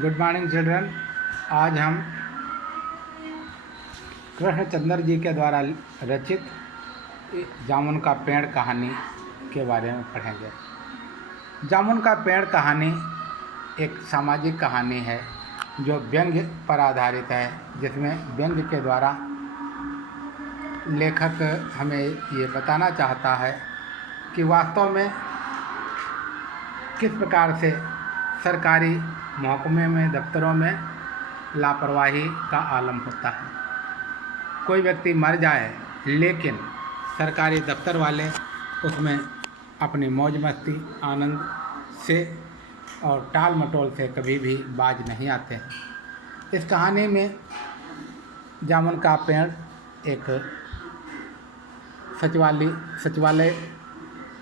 Good morning children. आज हम कृष्णचंद्र जी के द्वारा रचित जामुन का पेड़ कहानी के बारे में पढ़ेंगे। जामुन का पेड़ कहानी एक सामाजिक कहानी है जो व्यंग्य पर आधारित है, जिसमें व्यंग्य के द्वारा लेखक हमें ये बताना चाहता है कि वास्तव में किस प्रकार से सरकारी महकमे में, दफ्तरों में लापरवाही का आलम होता है। कोई व्यक्ति मर जाए लेकिन सरकारी दफ्तर वाले उसमें अपनी मौज मस्ती, आनंद से और टाल मटोल से कभी भी बाज नहीं आते हैं। इस कहानी में जामुन का पेड़ एक सचिवालय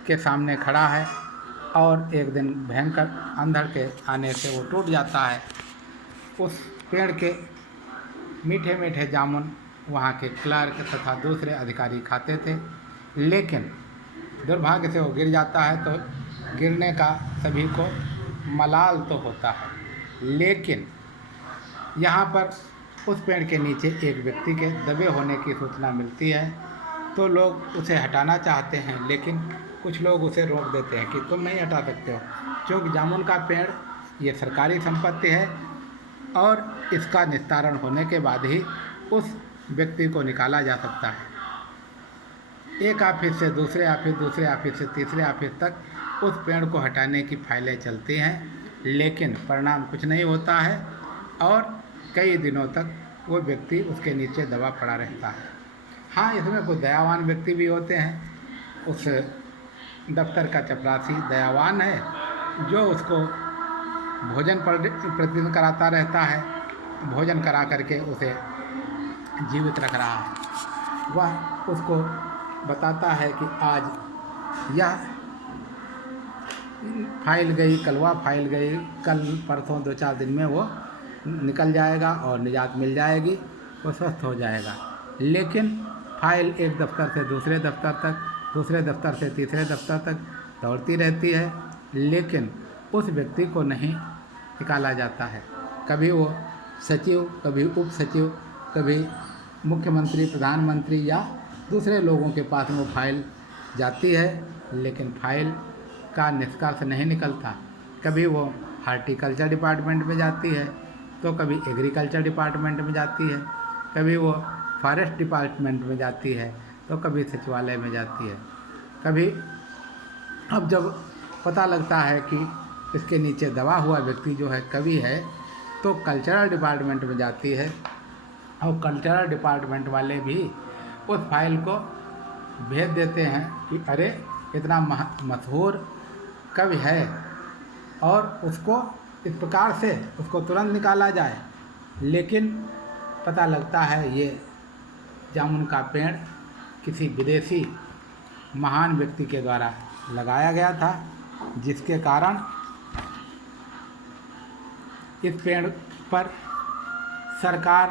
के सामने खड़ा है और एक दिन भयंकर अंधड़ के आने से वो टूट जाता है। उस पेड़ के मीठे मीठे जामुन वहाँ के क्लर्क तथा दूसरे अधिकारी खाते थे, लेकिन दुर्भाग्य से वो गिर जाता है तो गिरने का सभी को मलाल तो होता है, लेकिन यहाँ पर उस पेड़ के नीचे एक व्यक्ति के दबे होने की सूचना मिलती है तो लोग उसे हटाना चाहते हैं, लेकिन कुछ लोग उसे रोक देते हैं कि तुम नहीं हटा सकते हो, क्योंकि जामुन का पेड़ ये सरकारी संपत्ति है और इसका निस्तारण होने के बाद ही उस व्यक्ति को निकाला जा सकता है। एक ऑफिस से दूसरे ऑफिस, दूसरे ऑफिस से तीसरे ऑफिस तक उस पेड़ को हटाने की फाइलें चलती हैं, लेकिन परिणाम कुछ नहीं होता है और कई दिनों तक वो व्यक्ति उसके नीचे दबा पड़ा रहता है। हाँ, इसमें कुछ दयावान व्यक्ति भी होते हैं। उस दफ्तर का चपरासी दयावान है जो उसको भोजन प्रतिदिन कराता रहता है, भोजन करा करके उसे जीवित रख रहा है। वह उसको बताता है कि आज यह फाइल गई, कल वह फाइल गई, कल परसों 2-4 दिन में वो निकल जाएगा और निजात मिल जाएगी, वो स्वस्थ हो जाएगा। लेकिन फाइल एक दफ्तर से दूसरे दफ्तर तक, दूसरे दफ्तर से तीसरे दफ्तर तक दौड़ती रहती है, लेकिन उस व्यक्ति को नहीं निकाला जाता है। कभी वो सचिव, कभी उप सचिव, कभी मुख्यमंत्री, प्रधानमंत्री या दूसरे लोगों के पास वो फाइल जाती है, लेकिन फाइल का निष्कर्ष नहीं निकलता। कभी वो हार्टिकल्चर डिपार्टमेंट में जाती है तो कभी एग्रीकल्चर डिपार्टमेंट में जाती है, कभी वो फॉरेस्ट डिपार्टमेंट में जाती है तो कभी सचिवालय में जाती है। कभी अब जब पता लगता है कि इसके नीचे दबा हुआ व्यक्ति जो है कवि है तो कल्चरल डिपार्टमेंट में जाती है और कल्चरल डिपार्टमेंट वाले भी उस फाइल को भेज देते हैं कि अरे इतना मशहूर कवि है और उसको इस प्रकार से उसको तुरंत निकाला जाए। लेकिन पता लगता है ये जामुन का पेड़ किसी विदेशी महान व्यक्ति के द्वारा लगाया गया था, जिसके कारण इस पेड़ पर सरकार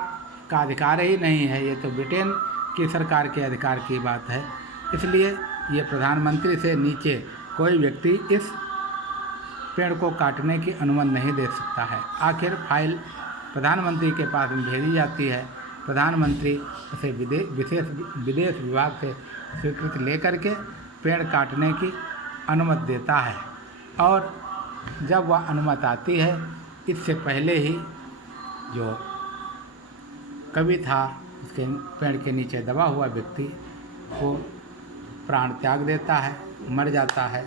का अधिकार ही नहीं है। ये तो ब्रिटेन की सरकार के अधिकार की बात है, इसलिए ये प्रधानमंत्री से नीचे कोई व्यक्ति इस पेड़ को काटने की अनुमति नहीं दे सकता है। आखिर फाइल प्रधानमंत्री के पास में भेजी जाती है, प्रधानमंत्री उसे विदेश विभाग से स्वीकृति लेकर के पेड़ काटने की अनुमति देता है और जब वह अनुमति आती है, इससे पहले ही जो कवि था उसके पेड़ के नीचे दबा हुआ व्यक्ति वो प्राण त्याग देता है, मर जाता है।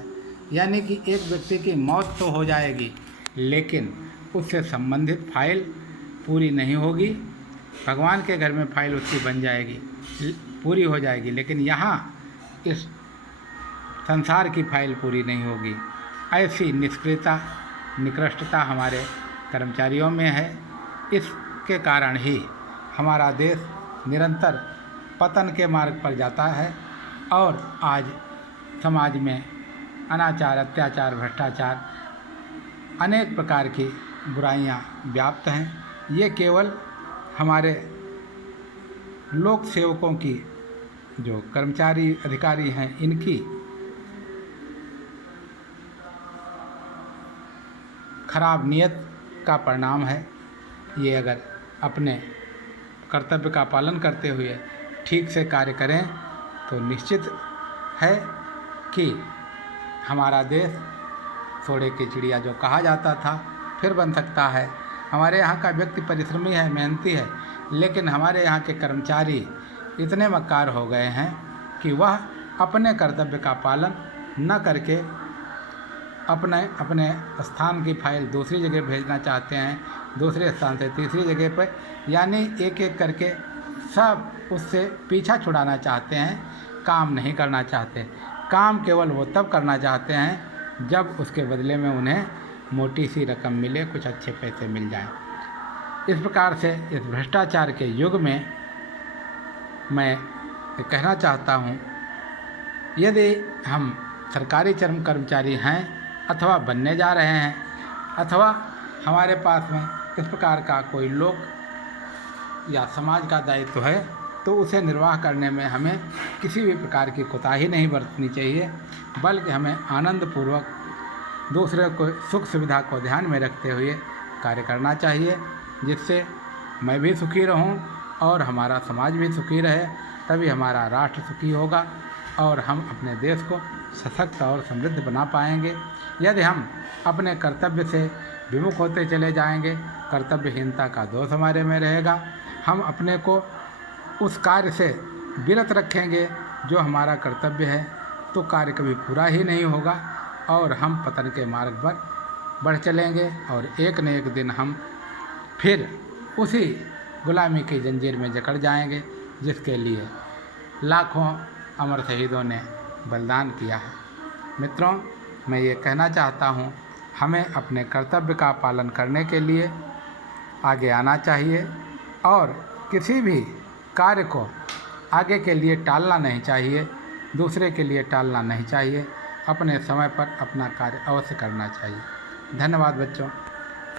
यानी कि एक व्यक्ति की मौत तो हो जाएगी, लेकिन उससे संबंधित फाइल पूरी नहीं होगी। भगवान के घर में फाइल उसकी बन जाएगी, पूरी हो जाएगी, लेकिन यहाँ इस संसार की फाइल पूरी नहीं होगी। ऐसी निष्क्रियता, निकृष्टता हमारे कर्मचारियों में है। इसके कारण ही हमारा देश निरंतर पतन के मार्ग पर जाता है और आज समाज में अनाचार, अत्याचार, भ्रष्टाचार, अनेक प्रकार की बुराइयां व्याप्त हैं। ये केवल हमारे लोक सेवकों की, जो कर्मचारी अधिकारी हैं, इनकी खराब नीयत का परिणाम है। ये अगर अपने कर्तव्य का पालन करते हुए ठीक से कार्य करें तो निश्चित है कि हमारा देश सोने की चिड़िया जो कहा जाता था फिर बन सकता है। हमारे यहाँ का व्यक्ति परिश्रमी है, मेहनती है, लेकिन हमारे यहाँ के कर्मचारी इतने मक्कार हो गए हैं कि वह अपने कर्तव्य का पालन न करके अपने स्थान की फाइल दूसरी जगह भेजना चाहते हैं, दूसरे स्थान से तीसरी जगह पर, यानी एक एक करके सब उससे पीछा छुड़ाना चाहते हैं, काम नहीं करना चाहते। काम केवल वो तब करना चाहते हैं जब उसके बदले में उन्हें मोटी सी रकम मिले, कुछ अच्छे पैसे मिल जाएं। इस प्रकार से इस भ्रष्टाचार के युग में मैं कहना चाहता हूँ, यदि हम सरकारी कर्मचारी हैं अथवा बनने जा रहे हैं अथवा हमारे पास में इस प्रकार का कोई लोक या समाज का दायित्व है तो उसे निर्वाह करने में हमें किसी भी प्रकार की कोताही नहीं बरतनी चाहिए, बल्कि हमें आनंदपूर्वक दूसरे को सुख सुविधा को ध्यान में रखते हुए कार्य करना चाहिए, जिससे मैं भी सुखी रहूं और हमारा समाज भी सुखी रहे। तभी हमारा राष्ट्र सुखी होगा और हम अपने देश को सशक्त और समृद्ध बना पाएंगे। यदि हम अपने कर्तव्य से विमुख होते चले जाएंगे, कर्तव्यहीनता का दोष हमारे में रहेगा, हम अपने को उस कार्य से विरत रखेंगे जो हमारा कर्तव्य है, तो कार्य कभी पूरा ही नहीं होगा और हम पतन के मार्ग पर बढ़ चलेंगे और एक न एक दिन हम फिर उसी गुलामी की जंजीर में जकड़ जाएंगे जिसके लिए लाखों अमर शहीदों ने बलिदान किया है। मित्रों, मैं ये कहना चाहता हूँ, हमें अपने कर्तव्य का पालन करने के लिए आगे आना चाहिए और किसी भी कार्य को आगे के लिए टालना नहीं चाहिए, दूसरे के लिए टालना नहीं चाहिए, अपने समय पर अपना कार्य अवश्य करना चाहिए। धन्यवाद बच्चों।